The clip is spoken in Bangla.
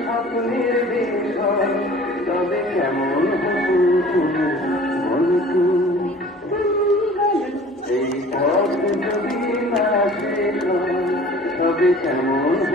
স্বপ্নের বিষয় তবে কেমন বন্ধু এই পথ যদি না শেষ তবে কেমন